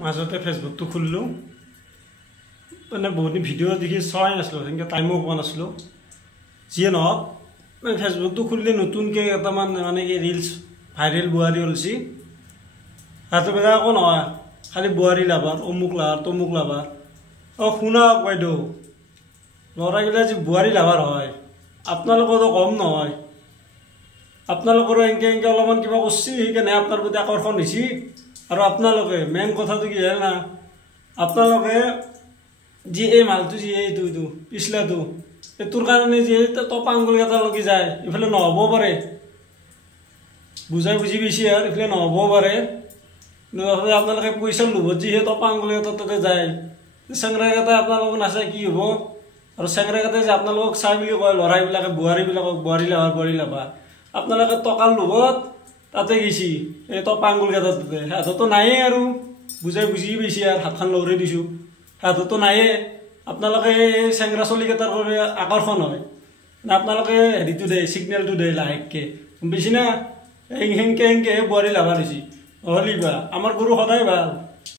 মাজতে ফেসবুকটো খুললো মানে বহুত ভিডিও দেখি চাই আছিলোঁ সেনেকৈ টাইমো পোৱা নাছিলোঁ যিয়ে নহওক মানে ফেসবুকটো খুলিলে নতুনকৈ এটামান মানে কি ৰিলছ ভাইৰেল বোৱাৰী ওলছি হাতৰ বেলা একো নহয় খালি বোৱাৰী লাভাৰ অমুক লাভাৰ তমুক লাভাৰ শুনাওক বাইদেউ ল'ৰাগিলা যে বোৱাৰী লাভাৰ হয় আপোনালোকৰো কম নহয় আপোনালোকৰো এনেকৈ অলপমান কিবা কৰিছে সেইকাৰণে আপোনাৰ প্ৰতি আকৰ্ষণ হৈছে আৰু আপোনালোকে মেইন কথাটো কি হয় না আপোনালোকে যি এই মালটো যি এইটো পিছলাটো এইটোৰ কাৰণে যি টপা আঙুলি এটা লাগি যায় ইফালে নহ'বও পাৰে বুজাই বুজি বেছি আৰু ইফালে নহ'বও পাৰে আপোনালোকে পইচাৰ লোভত যি সেই টপা আঙুলি এটা তাতে যায় চেংৰাকেইটাই আপোনালোকক নাচায় কি হ'ব আৰু চেংৰাকেইটাই যে আপোনালোকক চাই বুলি কয় ল'ৰাবিলাকে বোৱাৰীবিলাকক বোৱাৰী লাভা আপোনালোকে টকাৰ লোভত তাতে গেছি এই টপা আঙুলকেইটা তাতে হাততো নায়ে আৰু বুজাই বুজি বেছি আৰু হাতখন লৰাই দিছোঁ হাততো নায়ে আপোনালোকে চেংৰা চলিকেইটাৰ কৰি আকৰ্ষণ হয় না আপোনালোকে হেৰিটো দিয়ে ছিগনেলটো দিয়ে লাহেককৈ বেছি না সেনেকৈ বোৱাৰী লাভা দিছি হ'লি বা আমাৰ গৰু সদায় ভাল